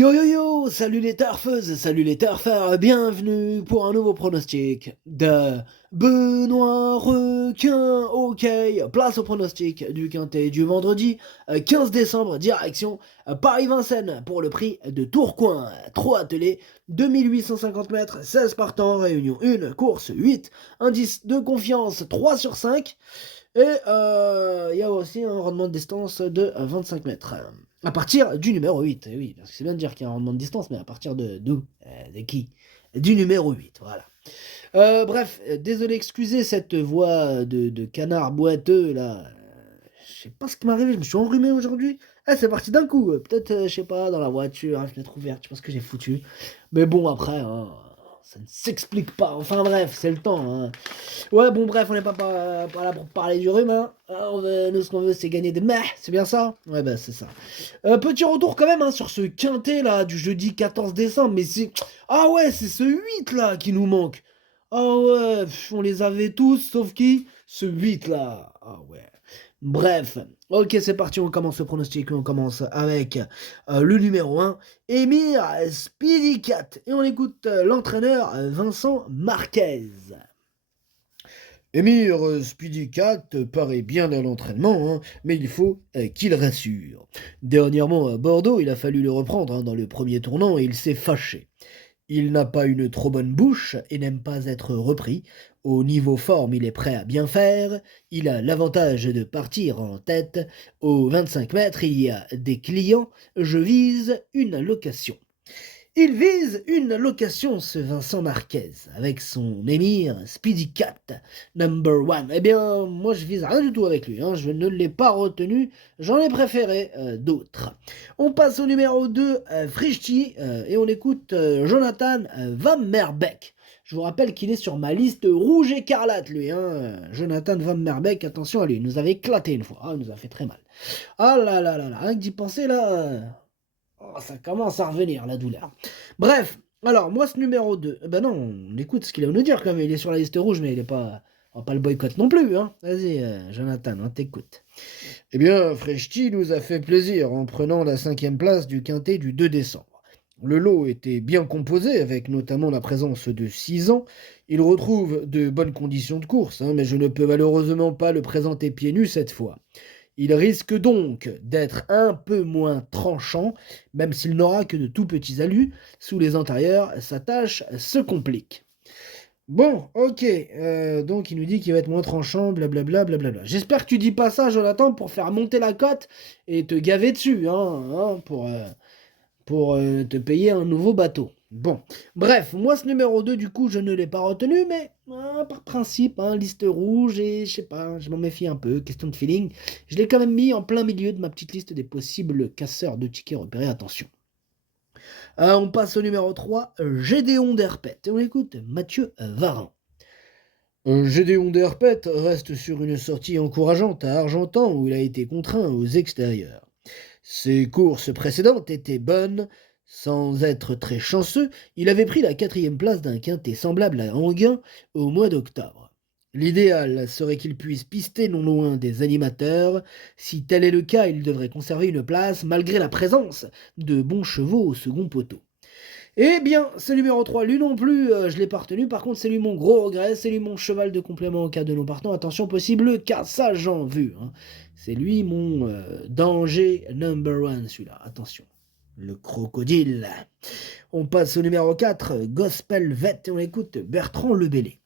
Yo yo yo, salut les turfeuses, salut les turfeurs, bienvenue pour un nouveau pronostic de Benoît Requin. Ok, place au pronostic du quintet du vendredi 15 décembre, direction Paris-Vincennes pour le prix de Tourcoing. 3 attelés, 2850 mètres, 16 partants, réunion 1, course 8, indice de confiance 3 sur 5. Et il y a aussi un rendement de distance de 25 mètres. À partir du numéro 8. Eh oui, parce que c'est bien de dire qu'il y a un rendement de distance, mais à partir de d'où De qui? Du numéro 8, voilà. Bref, désolé, excusez cette voix de canard boiteux, là. Je sais pas ce qui m'est arrivé, je me suis enrhumé aujourd'hui. Ah, c'est parti d'un coup. Peut-être, je sais pas, dans la voiture, fenêtre ouverte, je sais pas ce que j'ai foutu. Mais bon, après, hein, ça ne s'explique pas. Enfin bref, c'est le temps, hein. Ouais, bon, bref, on n'est pas là pour parler du rhume, hein. Nous, ce qu'on veut, c'est gagner des meh, c'est bien ça? Ouais, bah, c'est ça. Petit retour quand même, hein, sur ce quintet, là, du jeudi 14 décembre, mais c'est... Ah ouais, c'est ce 8 là, qui nous manque. Ah ouais, on les avait tous, sauf qui? Ce 8 là. Ah ouais. Bref, ok, c'est parti, on commence le pronostic, on commence avec le numéro 1, Émir Speedy Cat, et on écoute l'entraîneur Vincent Marquez. Émir Speedy Cat paraît bien à l'entraînement, hein, mais il faut qu'il rassure. Dernièrement à Bordeaux, il a fallu le reprendre dans le premier tournant et il s'est fâché. Il n'a pas une trop bonne bouche et n'aime pas être repris. Au niveau forme, il est prêt à bien faire. Il a l'avantage de partir en tête. Aux 25 mètres, il y a des clients. Je vise une location. Il vise une location, ce Vincent Marquez, avec son émir Speedy Cat, number one. Eh bien, moi je vise rien du tout avec lui, hein. Je ne l'ai pas retenu, j'en ai préféré d'autres. On passe au numéro 2, Frischti, et on écoute Jonathan Van Merbeek. Je vous rappelle qu'il est sur ma liste rouge écarlate, lui, hein. Jonathan Van Merbeek, attention à lui, il nous avait éclaté une fois, il nous a fait très mal. Ah là là là là, rien que d'y penser là... Oh, ça commence à revenir, la douleur. Bref, alors, moi, ce numéro 2, ben non, on écoute ce qu'il a à nous dire quand même. Il est sur la liste rouge, mais il est pas... On va pas le boycott non plus, hein. Vas-y, Jonathan, on t'écoute. Eh bien, Frechti nous a fait plaisir en prenant la 5e place du quintet du 2 décembre. Le lot était bien composé, avec notamment la présence de 6 ans. Il retrouve de bonnes conditions de course, hein, mais je ne peux malheureusement pas le présenter pieds nus cette fois. Il risque donc d'être un peu moins tranchant, même s'il n'aura que de tout petits alus. Sous les antérieurs, sa tâche se complique. Bon, ok, donc il nous dit qu'il va être moins tranchant, blablabla, blablabla. J'espère que tu dis pas ça, Jonathan, pour faire monter la cote et te gaver dessus, hein, pour te payer un nouveau bateau. Bon, bref, moi ce numéro 2, du coup, je ne l'ai pas retenu, mais par principe, liste rouge, et je sais pas, je m'en méfie un peu, question de feeling. Je l'ai quand même mis en plein milieu de ma petite liste des possibles casseurs de tickets repérés, attention. On passe au numéro 3, Gédéon d'Herpette, et on écoute Mathieu Varin. Gédéon d'Herpette reste sur une sortie encourageante à Argentan où il a été contraint aux extérieurs. Ses courses précédentes étaient bonnes, sans être très chanceux, il avait pris la 4e place d'un quintet semblable à Anguin au mois d'octobre. L'idéal serait qu'il puisse pister non loin des animateurs. Si tel est le cas, il devrait conserver une place malgré la présence de bons chevaux au second poteau. Eh bien, ce numéro 3, lui non plus, je l'ai pas retenu. Par contre, c'est lui mon gros regret, c'est lui mon cheval de complément en cas de non partant. Attention, possible cassage en vue, hein. C'est lui mon danger number one, celui-là. Attention. Le crocodile. On passe au numéro 4, Gospel Vet, et on écoute Bertrand Lebellé.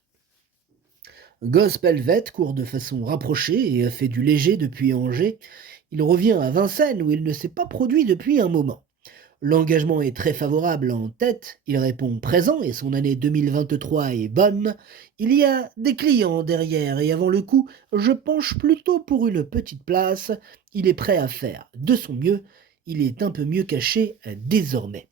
Gospel Vet court de façon rapprochée et a fait du léger depuis Angers. Il revient à Vincennes où il ne s'est pas produit depuis un moment. L'engagement est très favorable en tête, il répond présent et son année 2023 est bonne. Il y a des clients derrière et avant le coup, je penche plutôt pour une petite place. Il est prêt à faire de son mieux. Il est un peu mieux caché désormais.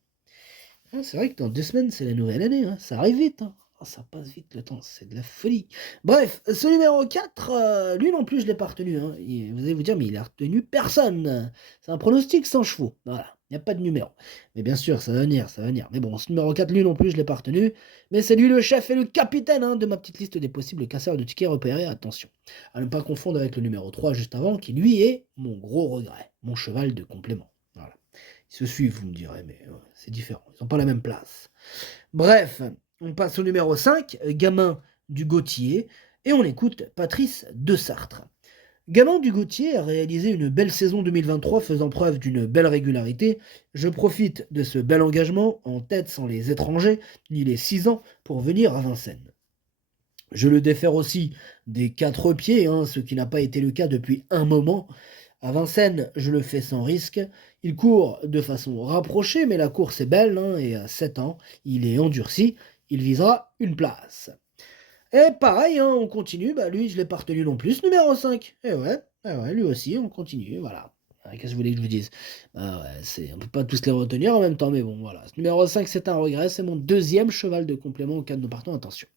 C'est vrai que dans 2 semaines, c'est la nouvelle année, hein. Ça arrive vite, hein. Ça passe vite le temps, c'est de la folie. Bref, ce numéro 4, lui non plus, je ne l'ai pas retenu, hein. Vous allez vous dire, mais il a retenu personne. C'est un pronostic sans chevaux. Voilà, il n'y a pas de numéro. Mais bien sûr, ça va venir, ça va venir. Mais bon, ce numéro 4, lui non plus, je ne l'ai pas retenu. Mais c'est lui le chef et le capitaine, hein, de ma petite liste des possibles casseurs de tickets repérés. Attention, à ne pas confondre avec le numéro 3 juste avant, qui lui est mon gros regret, mon cheval de complément. Voilà. Ils se suivent, vous me direz, mais c'est différent. Ils n'ont pas la même place. Bref, on passe au numéro 5, Gamin du Gautier, et on écoute Patrice de Sartre. Gamin du Gautier a réalisé une belle saison 2023 faisant preuve d'une belle régularité. Je profite de ce bel engagement, en tête sans les étrangers, ni les 6 ans, pour venir à Vincennes. Je le défère aussi des 4 pieds, ce qui n'a pas été le cas depuis un moment. À Vincennes, je le fais sans risque. Il court de façon rapprochée, mais la course est belle, et à 7 ans, il est endurci. Il visera une place. Et pareil, on continue. Bah, lui, je l'ai pas retenu non plus, numéro 5. Et ouais, lui aussi, on continue, voilà. Qu'est-ce que vous voulez que je vous dise? Bah ouais, on peut pas tous les retenir en même temps, mais bon, voilà. Ce numéro 5, c'est un regret. C'est mon deuxième cheval de complément au cas de nous partons. Attention.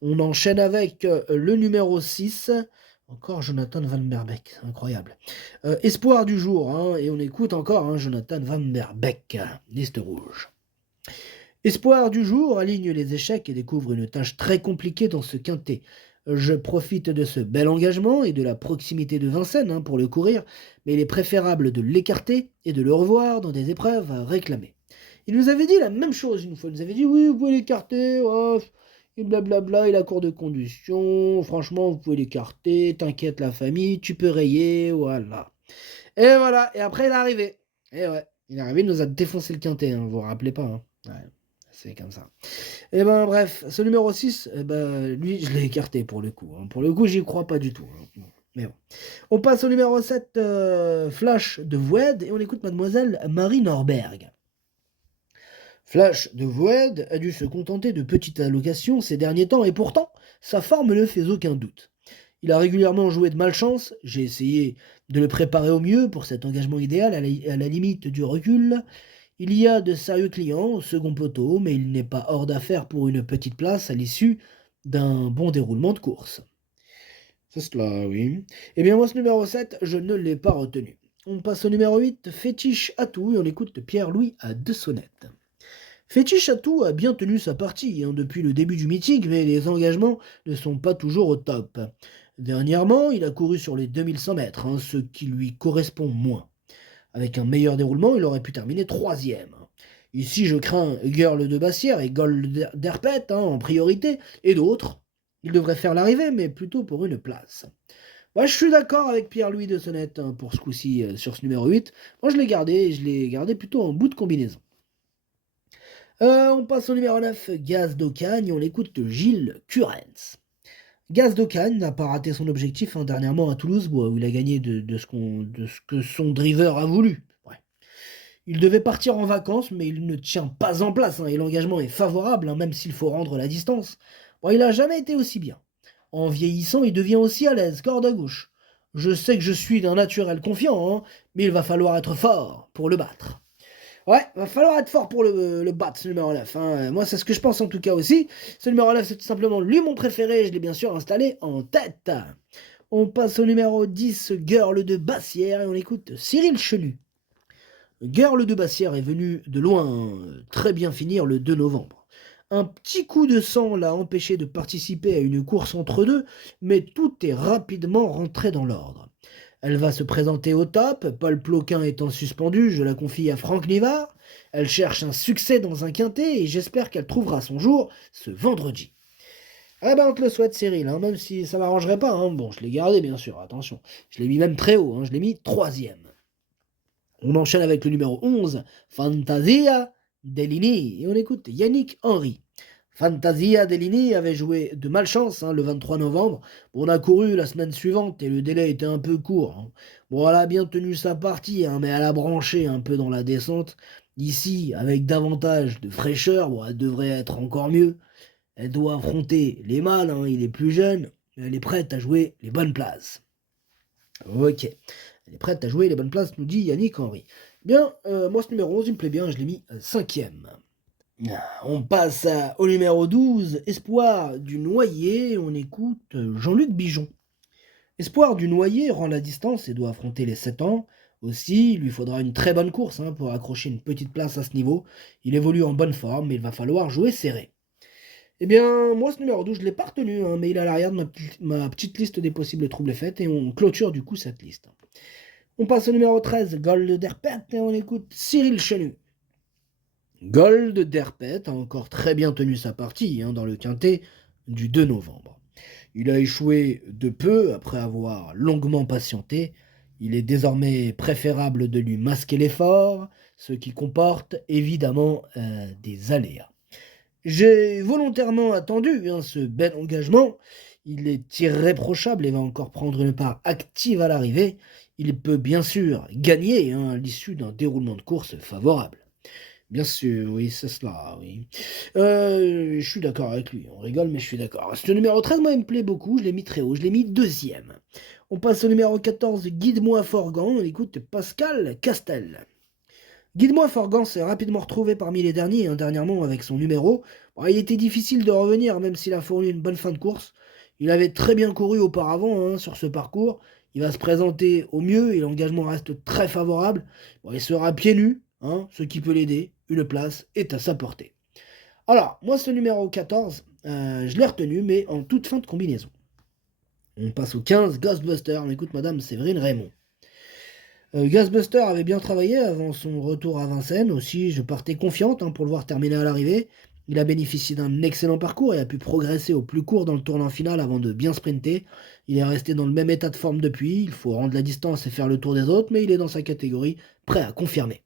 On enchaîne avec le numéro 6. Encore Jonathan Van Berbeek, incroyable. Espoir du jour, et on écoute encore Jonathan Van Berbeek, liste rouge. Espoir du jour aligne les échecs et découvre une tâche très compliquée dans ce quintet. Je profite de ce bel engagement et de la proximité de Vincennes pour le courir, mais il est préférable de l'écarter et de le revoir dans des épreuves réclamées. Il nous avait dit la même chose une fois, il nous avait dit oui, vous pouvez l'écarter, et blablabla, il a cours de conduction, franchement, vous pouvez l'écarter, t'inquiète la famille, tu peux rayer, voilà. Et voilà, et après il est arrivé. Et ouais, il est arrivé, il nous a défoncé le quintet, vous vous rappelez pas, Ouais, c'est comme ça. Et ben bref, ce numéro 6, lui, je l'ai écarté pour le coup. Pour le coup, j'y crois pas du tout. Mais bon. On passe au numéro 7, Flash de Voed, et on écoute mademoiselle Marie Norberg. Flash de Voed a dû se contenter de petites allocations ces derniers temps, et pourtant, sa forme ne fait aucun doute. Il a régulièrement joué de malchance, j'ai essayé de le préparer au mieux pour cet engagement idéal à la limite du recul. Il y a de sérieux clients au second poteau, mais il n'est pas hors d'affaire pour une petite place à l'issue d'un bon déroulement de course. C'est cela, oui. Eh bien, moi, ce numéro 7, je ne l'ai pas retenu. On passe au numéro 8, Fétiche Atout, et on écoute Pierre-Louis à 2 sonnettes. Fétiche Atout a bien tenu sa partie depuis le début du meeting, mais les engagements ne sont pas toujours au top. Dernièrement, il a couru sur les 2100 mètres, ce qui lui correspond moins. Avec un meilleur déroulement, il aurait pu terminer 3e. Ici, je crains Girl de Bassière et Gold d'Herpet en priorité, et d'autres. Il devrait faire l'arrivée, mais plutôt pour une place. Moi, je suis d'accord avec Pierre-Louis de Sonnette pour ce coup-ci sur ce numéro 8. Moi, je l'ai gardé plutôt en bout de combinaison. On passe au numéro 9, Gaz d'Ocagne, on écoute Gilles Curens. Gaz d'Ocagne n'a pas raté son objectif dernièrement à Toulouse, où il a gagné de ce que son driver a voulu. Ouais. Il devait partir en vacances, mais il ne tient pas en place, et l'engagement est favorable, même s'il faut rendre la distance. Bon, il n'a jamais été aussi bien. En vieillissant, il devient aussi à l'aise, corde à gauche. Je sais que je suis d'un naturel confiant, mais il va falloir être fort pour le battre. Ouais, va falloir être fort pour le battre, ce numéro 9. Moi, c'est ce que je pense en tout cas aussi. Ce numéro 9, c'est tout simplement lui mon préféré. Je l'ai bien sûr installé en tête. On passe au numéro 10, Girl de Bassière, et on écoute Cyril Chenu. Girl de Bassière est venu de loin très bien finir le 2 novembre. Un petit coup de sang l'a empêché de participer à une course entre deux, mais tout est rapidement rentré dans l'ordre. Elle va se présenter au top, Paul Ploquin étant suspendu, je la confie à Franck Nivard. Elle cherche un succès dans un quintet et j'espère qu'elle trouvera son jour ce vendredi. Ah ben on te le souhaite Cyril, même si ça m'arrangerait pas. Bon, je l'ai gardé bien sûr, attention. Je l'ai mis même très haut, je l'ai mis 3e. On enchaîne avec le numéro 11, Fantasia Dellini, et on écoute Yannick Henry. Fantasia Dellini avait joué de malchance le 23 novembre. On a couru la semaine suivante et le délai était un peu court. Bon, elle a bien tenu sa partie, mais elle a branché un peu dans la descente. Ici, avec davantage de fraîcheur, elle devrait être encore mieux. Elle doit affronter les mâles, il est plus jeune, mais elle est prête à jouer les bonnes places. Ok, elle est prête à jouer les bonnes places, nous dit Yannick Henry. Bien, moi ce numéro 11, il me plaît bien, je l'ai mis 5e. On passe au numéro 12, Espoir du Noyer, on écoute Jean-Luc Bijon. Espoir du Noyer rend la distance et doit affronter les 7 ans. Aussi, il lui faudra une très bonne course pour accrocher une petite place à ce niveau. Il évolue en bonne forme, mais il va falloir jouer serré. Eh bien, moi ce numéro 12, je ne l'ai pas retenu, mais il est à l'arrière de ma petite liste des possibles troubles faits, et on clôture du coup cette liste. On passe au numéro 13, Gold Derpet, et on écoute Cyril Chenu. Gold Derpet a encore très bien tenu sa partie dans le quintet du 2 novembre. Il a échoué de peu après avoir longuement patienté. Il est désormais préférable de lui masquer l'effort, ce qui comporte évidemment des aléas. J'ai volontairement attendu ce bel engagement. Il est irréprochable et va encore prendre une part active à l'arrivée. Il peut bien sûr gagner à l'issue d'un déroulement de course favorable. Bien sûr, oui, c'est cela, oui. Je suis d'accord avec lui, on rigole, mais je suis d'accord. Ce numéro 13, moi, il me plaît beaucoup, je l'ai mis très haut, je l'ai mis deuxième. On passe au numéro 14, Guide-moi Forgan, on écoute Pascal Castel. Guide-moi Forgan s'est rapidement retrouvé parmi les derniers, dernièrement avec son numéro. Bon, il était difficile de revenir, même s'il a fourni une bonne fin de course. Il avait très bien couru auparavant sur ce parcours. Il va se présenter au mieux et l'engagement reste très favorable. Bon, il sera pieds nus, ce qui peut l'aider. Une place est à sa portée. Alors, moi, ce numéro 14, je l'ai retenu, mais en toute fin de combinaison. On passe au 15, Ghostbuster. On écoute Madame Séverine Raymond. Ghostbuster avait bien travaillé avant son retour à Vincennes. Aussi, je partais confiante pour le voir terminer à l'arrivée. Il a bénéficié d'un excellent parcours et a pu progresser au plus court dans le tournant final avant de bien sprinter. Il est resté dans le même état de forme depuis. Il faut rendre la distance et faire le tour des autres, mais il est dans sa catégorie, prêt à confirmer.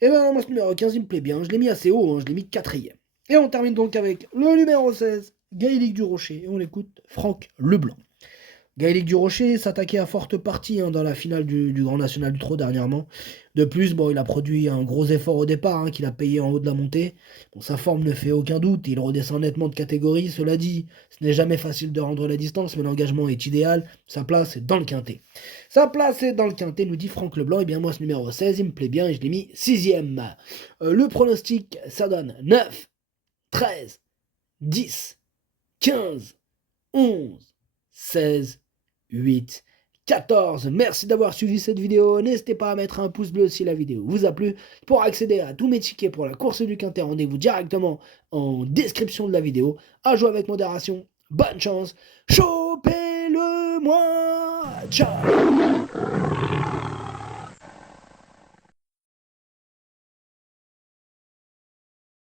Et ben, moi, ce numéro 15, il me plaît bien. Je l'ai mis assez haut, je l'ai mis 4e. Et on termine donc avec le numéro 16, Gaëlic du Rocher. Et on écoute Franck Leblanc. Gaëlic du Rocher s'attaquait à forte partie dans la finale du Grand National du Trot dernièrement. De plus, il a produit un gros effort au départ qu'il a payé en haut de la montée. Bon, sa forme ne fait aucun doute, il redescend nettement de catégorie. Cela dit, ce n'est jamais facile de rendre la distance, mais l'engagement est idéal. Sa place est dans le quintet. Sa place est dans le quintet, nous dit Franck Leblanc. Et bien moi, ce numéro 16, il me plaît bien et je l'ai mis 6e. Le pronostic, ça donne 9, 13, 10, 15, 11, 16, 8, 14. Merci d'avoir suivi cette vidéo. N'hésitez pas à mettre un pouce bleu si la vidéo vous a plu. Pour accéder à tous mes tickets pour la course du quintet, rendez-vous directement en description de la vidéo. À jouer avec modération. Bonne chance. Chopez-le moi. Ciao.